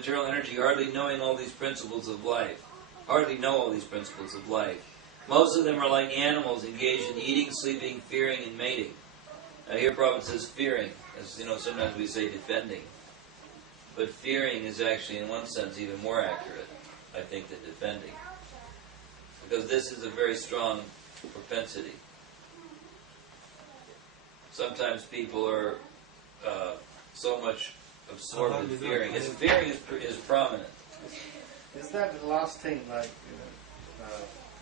Material energy, hardly knowing all these principles of life. Hardly know all these principles of life. Most of them are like animals engaged in eating, sleeping, fearing, and mating. Now here Prabhupada says fearing. As you know, sometimes we say defending. But fearing is actually, in one sense, even more accurate, I think, than defending. Because this is a very strong propensity. Sometimes people are so much absorbed in fearing. Fearing is prominent. Is that the last thing, like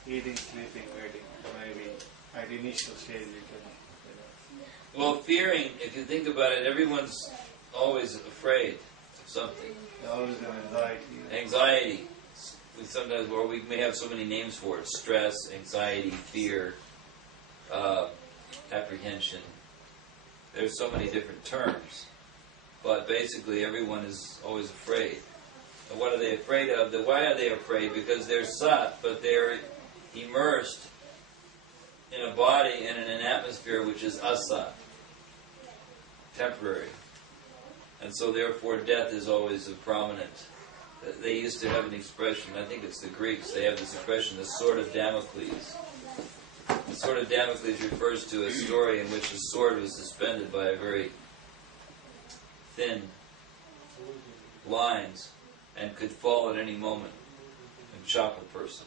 eating, sleeping, waiting? Maybe at initial stage you can. Well, fearing, if you think about it, everyone's always afraid of something. Always an anxiety. Anxiety. We may have so many names for it: stress, anxiety, fear, apprehension. There's so many different terms. But basically, everyone is always afraid. And what are they afraid of? Why are they afraid? Because they're sat, but they're immersed in a body and in an atmosphere which is asat, temporary. And so therefore death is always a prominent. They used to have an expression, I think it's the Greeks, they have this expression, the sword of Damocles. The sword of Damocles refers to a story in which a sword was suspended by a very thin lines and could fall at any moment and chop a person.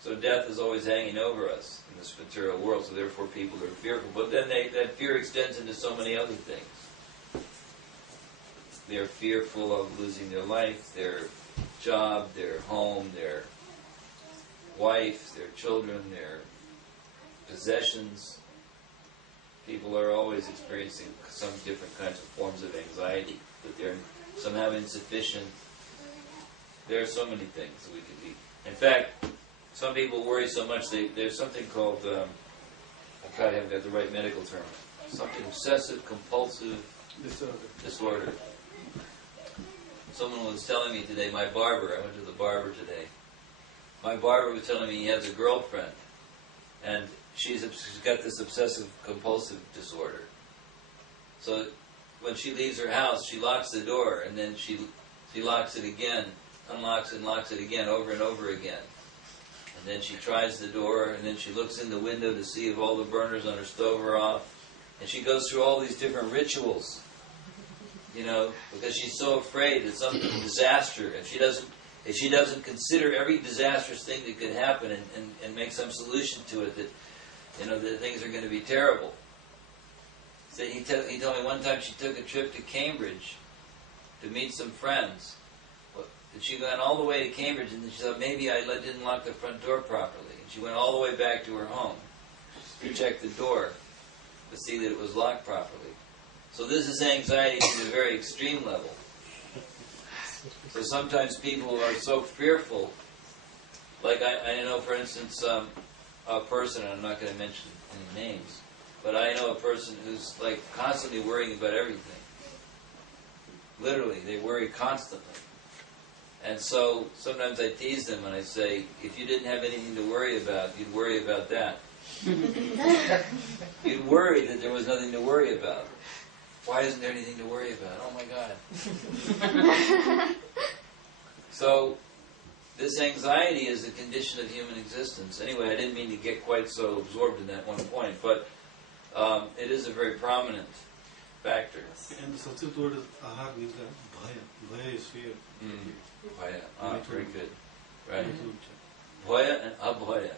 So death is always hanging over us in this material world, so therefore people are fearful. But then that fear extends into so many other things. They're fearful of losing their life, their job, their home, their wife, their children, their possessions. People are always experiencing some different kinds of forms of anxiety, that they're somehow insufficient. There are so many things that we could be. In fact, some people worry so much, there's something called, I haven't got the right medical term, something obsessive compulsive disorder. Someone was telling me today, my barber, I went to the barber today, my barber was telling me he has a girlfriend, and she's got this obsessive compulsive disorder. So when she leaves her house, she locks the door, and then she locks it again, unlocks and locks it again, over and over again. And then she tries the door, and then she looks in the window to see if all the burners on her stove are off. And she goes through all these different rituals, because she's so afraid that some disaster, if she doesn't consider every disastrous thing that could happen and make some solution to it, that things are going to be terrible. So he told me one time she took a trip to Cambridge to meet some friends. And she went all the way to Cambridge, and she thought, maybe I didn't lock the front door properly. And she went all the way back to her home to check the door to see that it was locked properly. So this is anxiety to a very extreme level. So sometimes people are so fearful. Like I know, for instance, a person, and I'm not going to mention any names, but I know a person who's like constantly worrying about everything. Literally, they worry constantly. And so sometimes I tease them and I say, if you didn't have anything to worry about, you'd worry about that. You'd worry that there was nothing to worry about. Why isn't there anything to worry about? Oh my God. So this anxiety is a condition of human existence. Anyway, I didn't mean to get quite so absorbed in that one point, but it is a very prominent factor. And the substitute word is ahar means bhaya. Bhaya is fear. Bhaya. Very good. Right. Bhaya and abhaya.